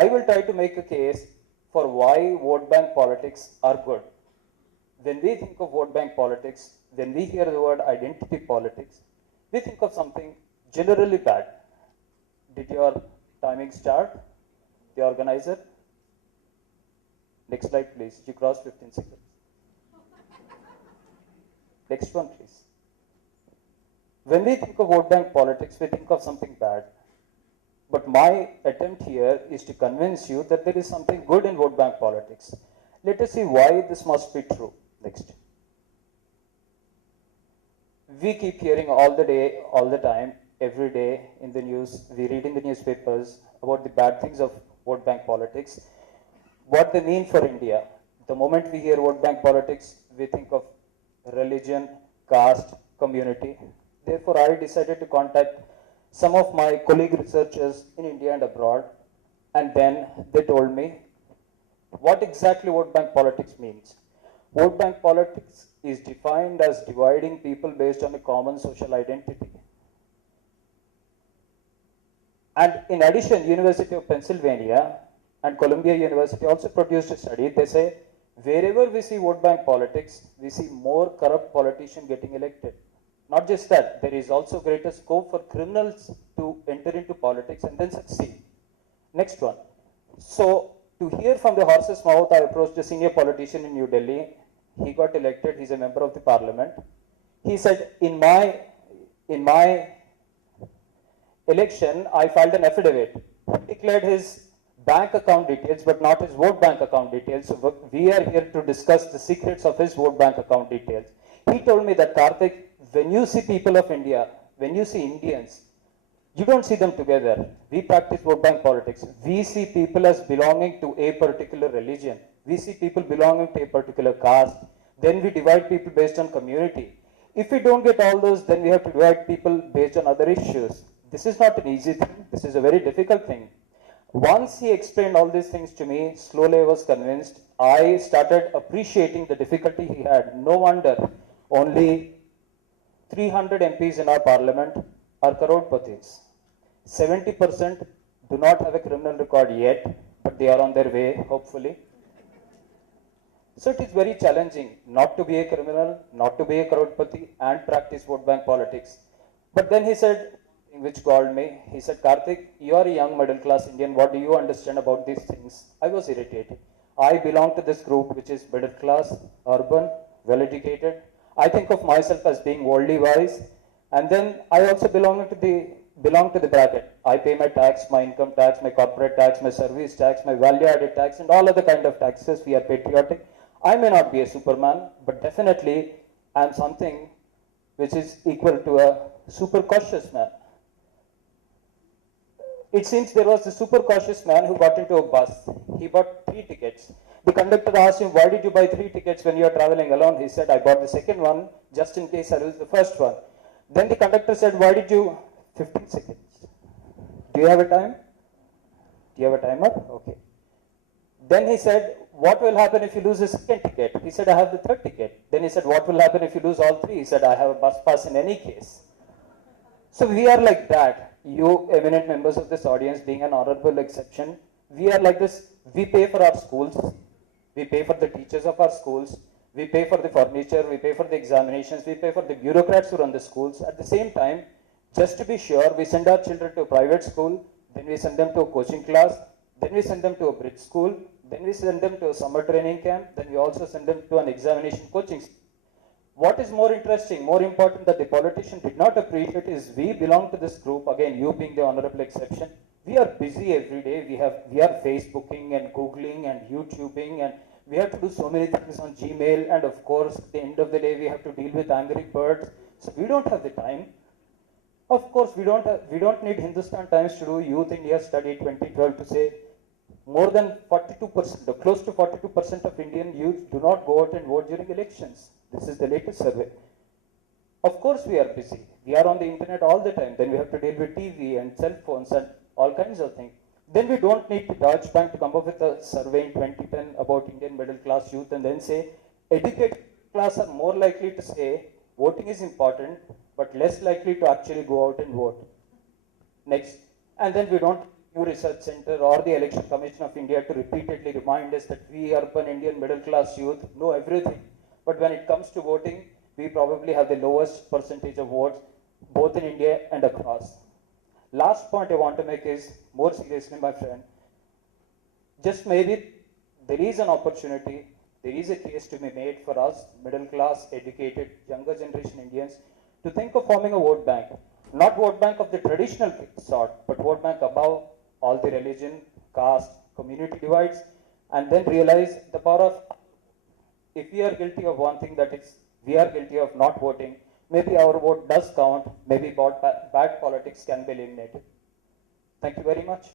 I will try to make a case for why vote bank politics are good. When we think of vote bank politics, when we hear the word identity politics, we think of something generally bad. Did your timing start? The organizer? Next slide, please. You crossed 15 seconds. Next one, please. When we think of vote bank politics, we think of something bad. But my attempt here is to convince you that there is something good in vote bank politics. Let us see why this must be true. Next. We keep hearing all the day, all the time, every day in the news, we read in the newspapers about the bad things of vote bank politics, what they mean for India. The moment we hear vote bank politics, we think of religion, caste, community. Therefore, I decided to contact some of my colleague researchers in India and abroad, and then they told me what exactly vote bank politics means. Vote bank politics is defined as dividing people based on a common social identity. And in addition, University of Pennsylvania and Columbia University also produced a study. They say wherever we see vote bank politics, we see more corrupt politicians getting elected. Not just that, there is also greater scope for criminals to enter into politics and then succeed. Next one. So, to hear from the horse's mouth, I approached a senior politician in New Delhi. He got elected. He's a member of the parliament. He said, in my election, I filed an affidavit. He declared his bank account details, but not his vote bank account details. So we are here to discuss the secrets of his vote bank account details. He told me that, Karthik, when you see people of India, when you see Indians, you don't see them together. We practice vote bank politics. We see people as belonging to a particular religion. We see people belonging to a particular caste. Then we divide people based on community. If we don't get all those, then we have to divide people based on other issues. This is not an easy thing. This is a very difficult thing. Once he explained all these things to me, slowly I was convinced. I started appreciating the difficulty he had. No wonder only 300 MPs in our parliament are crorepati's. 70% do not have a criminal record yet, but they are on their way, hopefully. So it is very challenging not to be a criminal, not to be a crorepati, and practice vote bank politics. But then he said, which called me, he said, Karthik, you are a young middle class Indian, what do you understand about these things? I was irritated. I belong to this group which is middle class, urban, well educated. I think of myself as being worldly wise, and then I also belong to the bracket. I pay my tax, my income tax, my corporate tax, my service tax, my value added tax, and all other kind of taxes. We are patriotic. I may not be a superman, but definitely I am something which is equal to a super cautious man. It seems there was a super cautious man who got into a bus. He bought 3 tickets. The conductor asked him, why did you buy 3 tickets when you are traveling alone? He said, I bought the second one just in case I lose the first one. Then the conductor said, why did you? 15 seconds. Do you have a time? Do you have a timer? Okay. Then he said, what will happen if you lose the second ticket? He said, I have the third ticket. Then he said, what will happen if you lose all 3? He said, I have a bus pass in any case. So we are like that. You eminent members of this audience, being an honorable exception, we are like this. We pay for our schools. We pay for the teachers of our schools. We pay for the furniture. We pay for the examinations. We pay for the bureaucrats who run the schools. At the same time, just to be sure, we send our children to a private school. Then we send them to a coaching class. Then we send them to a bridge school. Then we send them to a summer training camp. Then we also send them to an examination coaching. What is more interesting, more important that the politician did not appreciate is we belong to this group, again you being the honorable exception. We are busy every day. We are Facebooking and Googling and YouTubing, and we have to do so many things on Gmail, and of course at the end of the day we have to deal with angry birds. So we don't have the time. Of course we don't need Hindustan Times to do Youth India Study 2012 to say more than 42%, close to 42% of Indian youth do not go out and vote during elections. This is the latest survey. Of course we are busy. We are on the internet all the time. Then we have to deal with TV and cell phones and all kinds of things. Then we don't need the Deutsche Bank to come up with a survey in 2010 about Indian middle class youth and then say educated class are more likely to say voting is important but less likely to actually go out and vote. Next. And then we don't Pew Research Center or the Election Commission of India to repeatedly remind us that we urban Indian middle class youth know everything. But when it comes to voting, we probably have the lowest percentage of votes both in India and across. Last point I want to make is, more seriously, my friend, just maybe there is an opportunity, there is a case to be made for us, middle class, educated, younger generation Indians, to think of forming a vote bank. Not vote bank of the traditional sort, but vote bank above all the religion, caste, community divides, and then realize the power of, if we are guilty of one thing, that is, we are guilty of not voting, maybe our vote does count, maybe bad politics can be eliminated. Thank you very much.